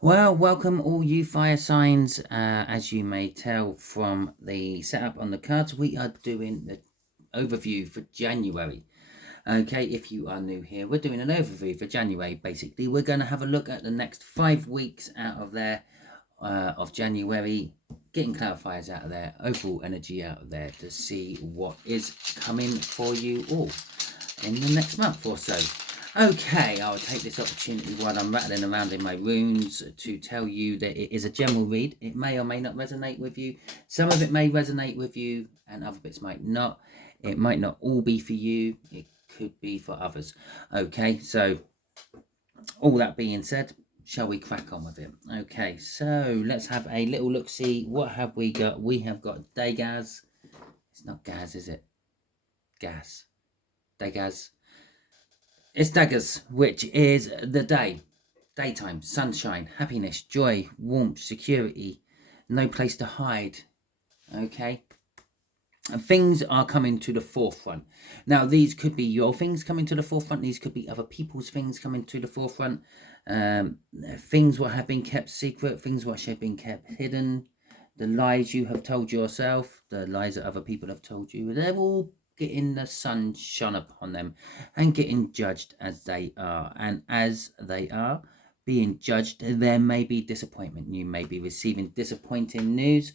Well, welcome all you fire signs. As you may tell from the setup on the cards, we are doing the overview for January. Okay, if you are new here, we're doing an overview for January. Basically, we're going to have a look at the next 5 weeks out of there of January, getting clarifiers out of there, overall energy out of there to see what is coming for you all in the next month or so. Okay, I'll take this opportunity while I'm rattling around in my runes to tell you that it is a general read. It may or may not resonate with you. Some of it may resonate with you and other bits might not. It might not all be for you. It could be for others. Okay, so all that being said, shall we crack on with it? Okay, so let's have a little look, see what have we got. We have got Dagaz. It's not gas, is it? Gas. Dagaz. It's daggers, which is the day, daytime, sunshine, happiness, joy, warmth, security, no place to hide. Okay, and things are coming to the forefront. Now, these could be your things coming to the forefront. These could be other people's things coming to the forefront. Things what have been kept secret, things what have been kept hidden, the lies you have told yourself, the lies that other people have told you. They're all getting the sun shone upon them and getting judged as they are. And as they are being judged, there may be disappointment. You may be receiving disappointing news,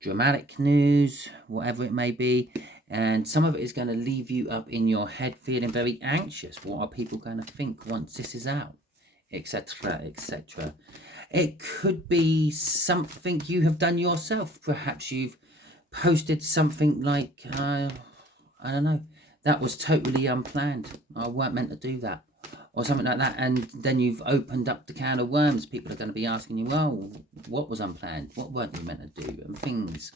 dramatic news, whatever it may be. And some of it is going to leave you up in your head feeling very anxious. What are people going to think once this is out? Etc, etc. It could be something you have done yourself. Perhaps you've posted something like, I don't know, that was totally unplanned. I weren't meant to do that. Or something like that. And then you've opened up the can of worms. People are going to be asking you, well, what was unplanned? What weren't you meant to do? And things.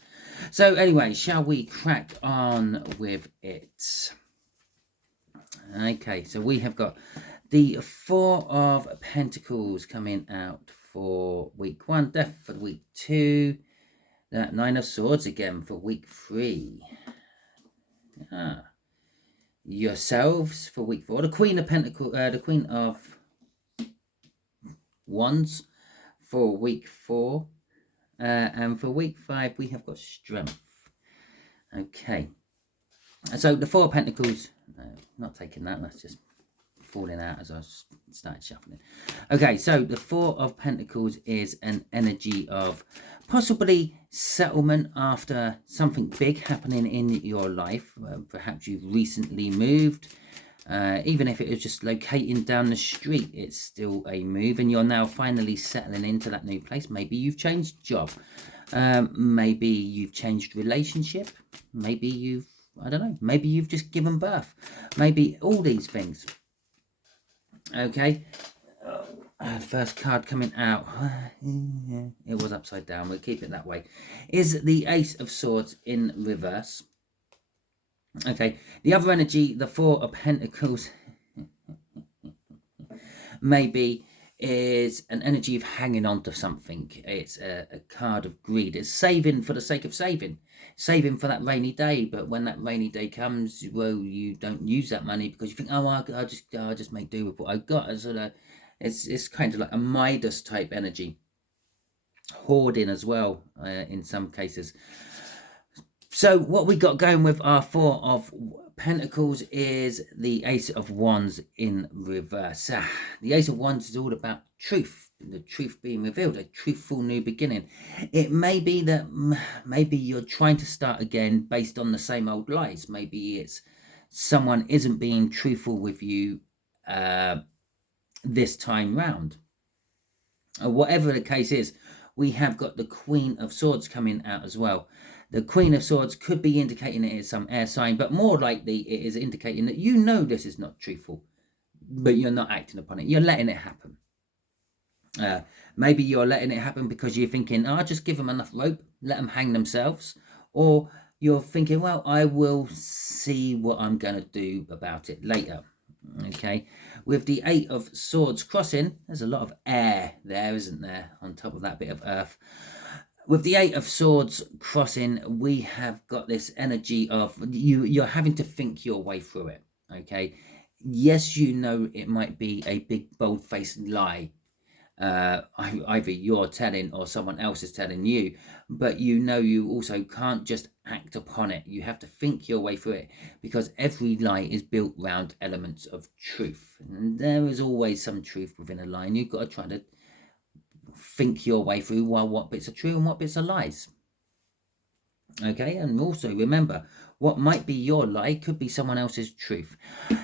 So anyway, shall we crack on with it? Okay, so we have got the Four of Pentacles coming out for week 1, Death for week 2, that Nine of Swords again for week 3. Yourselves for week 4, the Queen of Pentacles, the Queen of Wands for week 4, and for week 5 we have got Strength. Okay, so the Four of Pentacles, not taking that, that's just falling out as I started shuffling. Okay, so the Four of Pentacles is an energy of possibly settlement after something big happening in your life. Perhaps you've recently moved. Even if it is just locating down the street, it's still a move, and you're now finally settling into that new place. Maybe you've changed job. Maybe you've changed relationship. Maybe you've, I don't know, maybe you've just given birth. Maybe all these things. Okay, first card coming out, it was upside down, we'll keep it that way, is the Ace of Swords in reverse. Okay, the other energy, the Four of Pentacles, maybe is an energy of hanging on to something. It's a card of greed. It's saving for the sake of saving for that rainy day. But when that rainy day comes, well, you don't use that money because you think, oh, I'll just make do with what I've got. It's kind of like a Midas type energy, hoarding as well in some cases. So what we got going with our Four of Pentacles is the Ace of Wands in reverse. The Ace of Wands is all about truth, the truth being revealed, a truthful new beginning. It may be that maybe you're trying to start again based on the same old lies. Maybe it's someone isn't being truthful with you this time round. Whatever the case is, we have got the Queen of Swords coming out as well. The Queen of Swords could be indicating it is some air sign, but more likely it is indicating that you know this is not truthful, but you're not acting upon it. You're letting it happen. Maybe you're letting it happen because you're thinking, oh, I'll just give them enough rope, let them hang themselves. Or you're thinking, well, I will see what I'm going to do about it later. Okay, with the Eight of Swords crossing, there's a lot of air there, isn't there, on top of that bit of earth. With the Eight of Swords crossing, we have got this energy of you're having to think your way through it. Okay, Yes, you know it might be a big bold-faced lie. Either you're telling or someone else is telling you, but you know you also can't just act upon it. You have to think your way through it, because every lie is built around elements of truth, and there is always some truth within a lie, and you've got to try to think your way through, well, what bits are true and what bits are lies. Okay, and also remember, what might be your lie could be someone else's truth.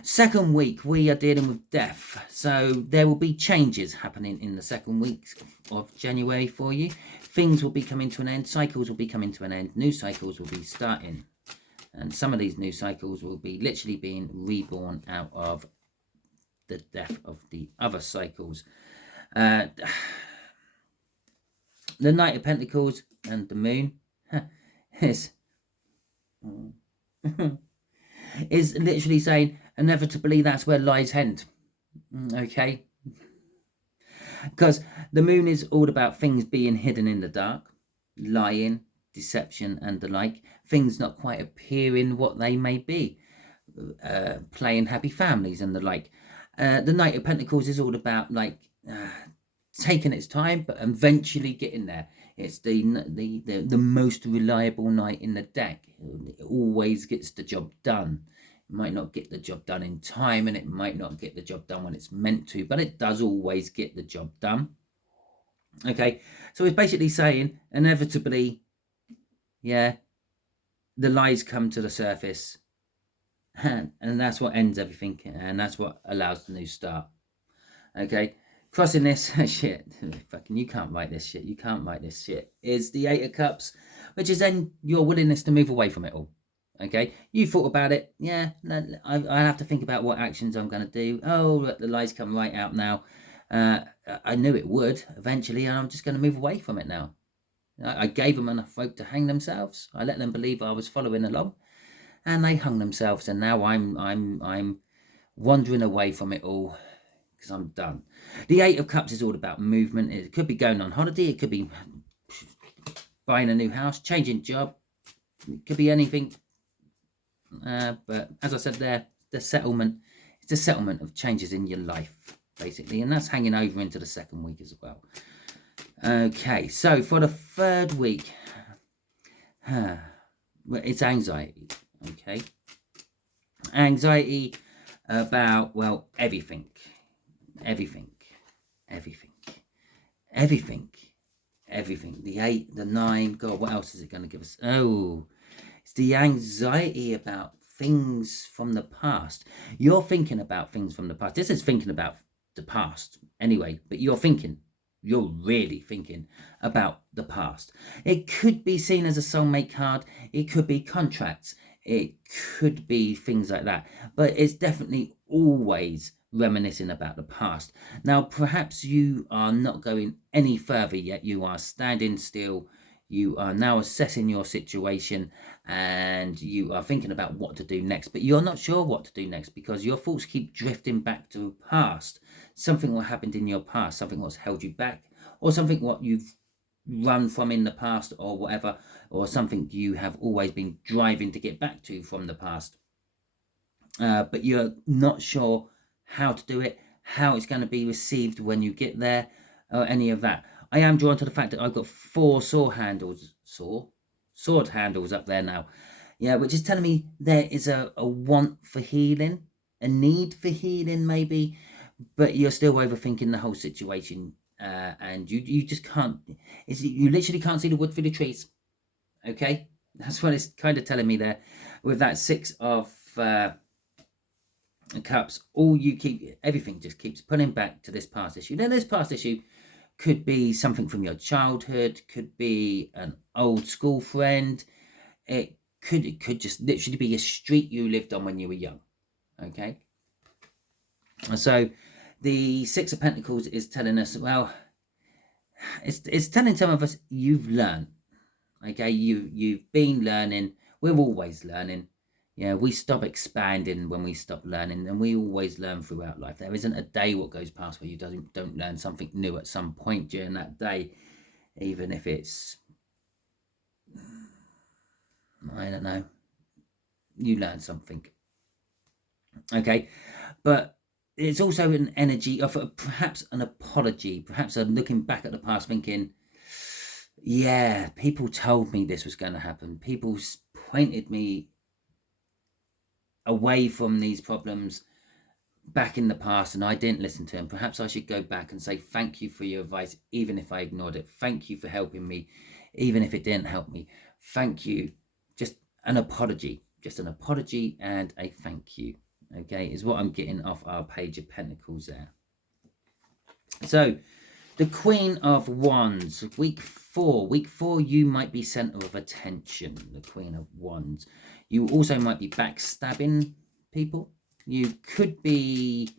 Second week, we are dealing with death, so there will be changes happening in the second week of January for you. Things will be coming to an end, cycles will be coming to an end, new cycles will be starting, and some of these new cycles will be literally being reborn out of the death of the other cycles. The Knight of Pentacles and the Moon is is literally saying inevitably that's where lies end. Okay, because the Moon is all about things being hidden in the dark, lying, deception and the like, things not quite appearing what they may be, playing happy families and the like. The Knight of Pentacles is all about like taking its time but eventually getting there. It's the most reliable knight in the deck. It always gets the job done. It might not get the job done in time, and it might not get the job done when it's meant to, but it does always get the job done. Okay, so it's basically saying inevitably, yeah, the lies come to the surface, and that's what ends everything, and that's what allows the new start. Okay, crossing this shit, fucking, you can't write this shit, you can't write this shit, is the Eight of Cups, which is then your willingness to move away from it all. Okay, you thought about it, yeah, I have to think about what actions I'm going to do. Oh, look, the lies come right out now. I knew it would eventually, and I'm just going to move away from it now. I gave them enough rope to hang themselves. I let them believe I was following along, and they hung themselves, and now I'm wandering away from it all, because I'm done. The Eight of Cups is all about movement. It could be going on holiday, it could be buying a new house, changing job, it could be anything. But as I said there, the settlement, it's the settlement of changes in your life, basically, and that's hanging over into the second week as well. Okay, so for the third week, it's anxiety. Okay, anxiety about, well, everything. The 8, the 9, God, what else is it going to give us? Oh, it's the anxiety about things from the past. You're thinking about things from the past. This is thinking about the past anyway, but you're really thinking about the past. It could be seen as a soulmate card. It could be contracts. It could be things like that. But it's definitely always reminiscing about the past. Now, perhaps you are not going any further yet. You are standing still. You are now assessing your situation, and you are thinking about what to do next, but you're not sure what to do next because your thoughts keep drifting back to the past. Something what happened in your past, something what's held you back, or something what you've run from in the past, or whatever, or something you have always been driving to get back to from the past. But you're not sure how to do it, how it's going to be received when you get there, or any of that. I am drawn to the fact that I've got 4 sword handles up there now. Yeah, which is telling me there is a want for healing, a need for healing maybe, but you're still overthinking the whole situation, and you just can't, you literally can't see the wood for the trees. Okay, that's what it's kind of telling me there with that 6 of Cups. Everything just keeps pulling back to this past issue. Now, this past issue could be something from your childhood, could be an old school friend, it could just literally be a street you lived on when you were young. Okay, so the 6 of Pentacles is telling us, well, it's telling some of us you've learned. Okay, you've been learning. We're always learning. Yeah, we stop expanding when we stop learning, and we always learn throughout life. There isn't a day what goes past where you don't learn something new at some point during that day, even if it's, I don't know, you learn something. Okay, but it's also an energy of perhaps an apology, perhaps I'm looking back at the past thinking, yeah, people told me this was going to happen. People pointed me away from these problems back in the past and I didn't listen to them. Perhaps I should go back and say thank you for your advice, even if I ignored it. Thank you for helping me, even if it didn't help me. Thank you. Just an apology and a thank you. Okay, is what I'm getting off our Page of Pentacles there. So the Queen of Wands, week four, you might be center of attention. The Queen of Wands. You also might be backstabbing people. You could be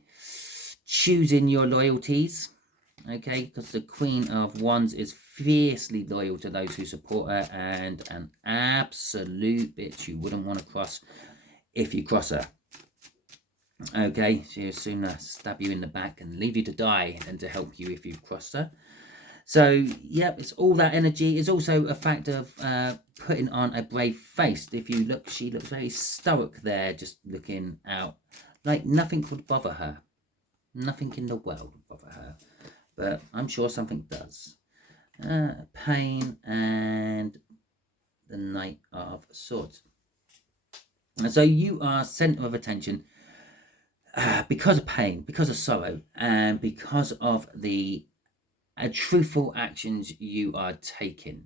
choosing your loyalties, okay, because the Queen of Wands is fiercely loyal to those who support her and an absolute bitch you wouldn't want to cross if you cross her. Okay, she'll sooner stab you in the back and leave you to die than to help you if you cross her. So, yep, it's all that energy. It's also a fact of putting on a brave face. If you look, she looks very stoic there, just looking out. Like nothing could bother her. Nothing in the world would bother her. But I'm sure something does. Pain and the Knight of Swords. And so you are center of attention because of pain, because of sorrow, and because of the truthful actions you are taking.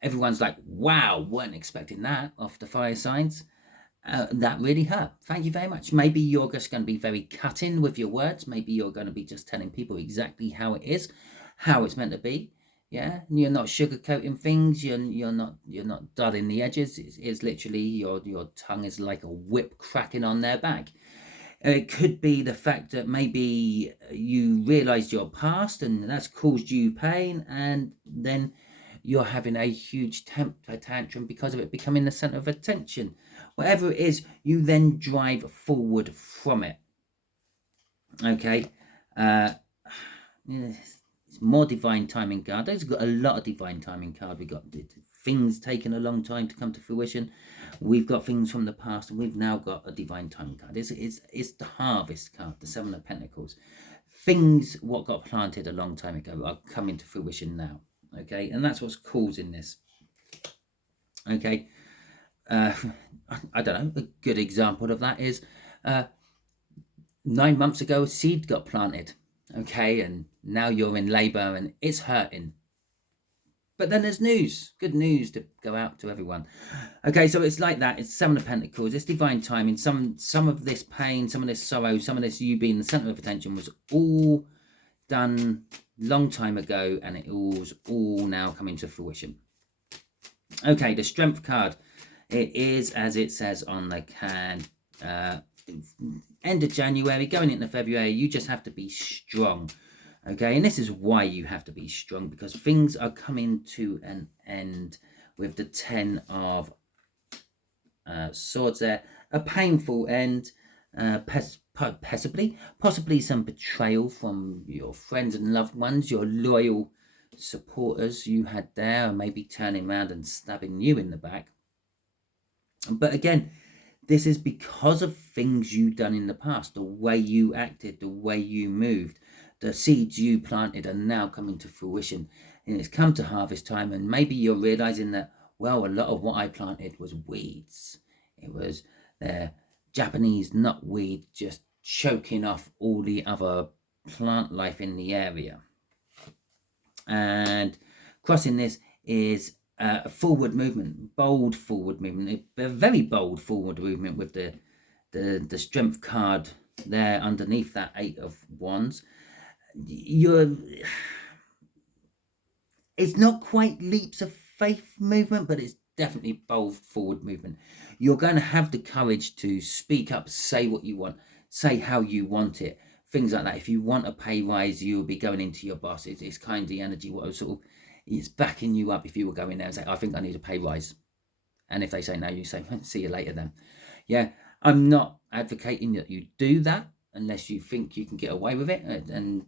Everyone's like, wow, weren't expecting that off the fire signs. That really hurt. Thank you very much. Maybe you're just going to be very cutting with your words. Maybe you're going to be just telling people exactly how it is, how it's meant to be. Yeah, and you're not sugarcoating things. You're not dulling the edges. It's literally your tongue is like a whip cracking on their back. It could be the fact that maybe you realized your past and that's caused you pain, and then you're having a huge temper tantrum because of it becoming the center of attention. Whatever it is, you then drive forward from it. Okay. It's more divine timing card. There's got a lot of divine timing card. We got things taking a long time to come to fruition. We've got things from the past, and we've now got a divine timing card. It's the Harvest card, the Seven of Pentacles. Things what got planted a long time ago are coming to fruition now. Okay, and that's what's causing this. Okay, I don't know. A good example of that is 9 months ago, a seed got planted. Okay, and now you're in labor and it's hurting. But then there's news, good news to go out to everyone. Okay, so it's like that. It's Seven of Pentacles. It's divine timing. Some of this pain, some of this sorrow, some of this you being the center of attention was all done long time ago, and it was all now coming to fruition. Okay, the Strength card. It is as it says on the can. End of January, going into February, you just have to be strong. Okay, and this is why you have to be strong, because things are coming to an end with the Ten of Swords there. A painful end, possibly some betrayal from your friends and loved ones, your loyal supporters you had there, maybe turning around and stabbing you in the back. But again, this is because of things you've done in the past, the way you acted, the way you moved. The seeds you planted are now coming to fruition, and it's come to harvest time, and maybe you're realizing that, well, a lot of what I planted was weeds. It was the Japanese knotweed just choking off all the other plant life in the area. And crossing this is a forward movement, bold forward movement, a very bold forward movement with the Strength card there underneath that Eight of Wands. It's not quite leaps of faith movement, but it's definitely bold forward movement. You're going to have the courage to speak up, say what you want, say how you want it, things like that. If you want a pay rise, you'll be going into your boss. It's kind of the energy what sort of it's backing you up. If you were going there and say, I think I need a pay rise, and if they say no, you say, see you later then. Yeah, I'm not advocating that you do that unless you think you can get away with it and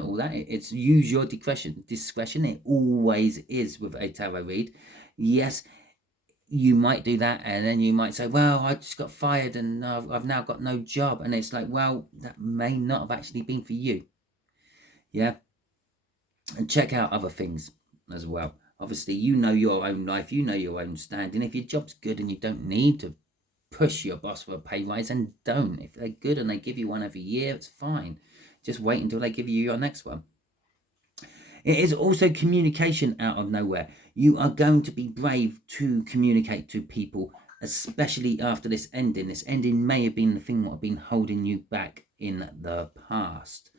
all that. It's use your discretion. It always is with a tarot read. Yes, you might do that, and then you might say, well, I just got fired and I've now got no job. And it's like, well, that may not have actually been for you. Yeah. And check out other things as well. Obviously, you know your own life, you know your own standing. If your job's good and you don't need to push your boss for a pay rise, and don't. If they're good and they give you one every year, it's fine. Just wait until they give you your next one. It is also communication out of nowhere. You are going to be brave to communicate to people, especially after this ending. This ending may have been the thing that have been holding you back in the past.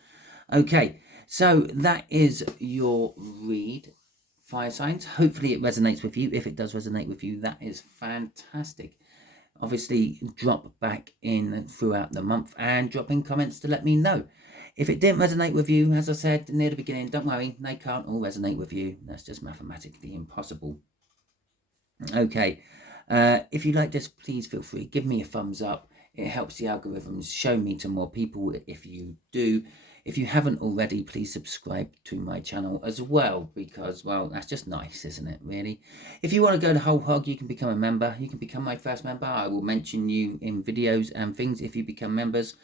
Okay, so that is your read, fire signs. Hopefully it resonates with you. If it does resonate with you, that is fantastic. Obviously, drop back in throughout the month and drop in comments to let me know. If it didn't resonate with you, as I said near the beginning, don't worry, they can't all resonate with you. That's just mathematically impossible. Okay, if you like this, please feel free, give me a thumbs up. It helps the algorithms show me to more people if you do. If you haven't already, please subscribe to my channel as well, because, well, that's just nice, isn't it, really? If you want to go the whole hog, you can become a member. You can become my first member. I will mention you in videos and things if you become members.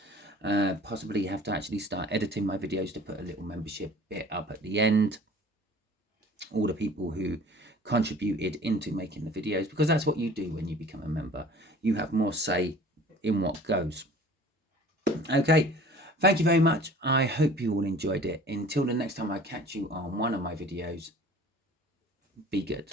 Possibly have to actually start editing my videos to put a little membership bit up at the end. All the people who contributed into making the videos, because that's what you do when you become a member. You have more say in what goes. Okay, thank you very much. I hope you all enjoyed it. Until the next time I catch you on one of my videos, be good.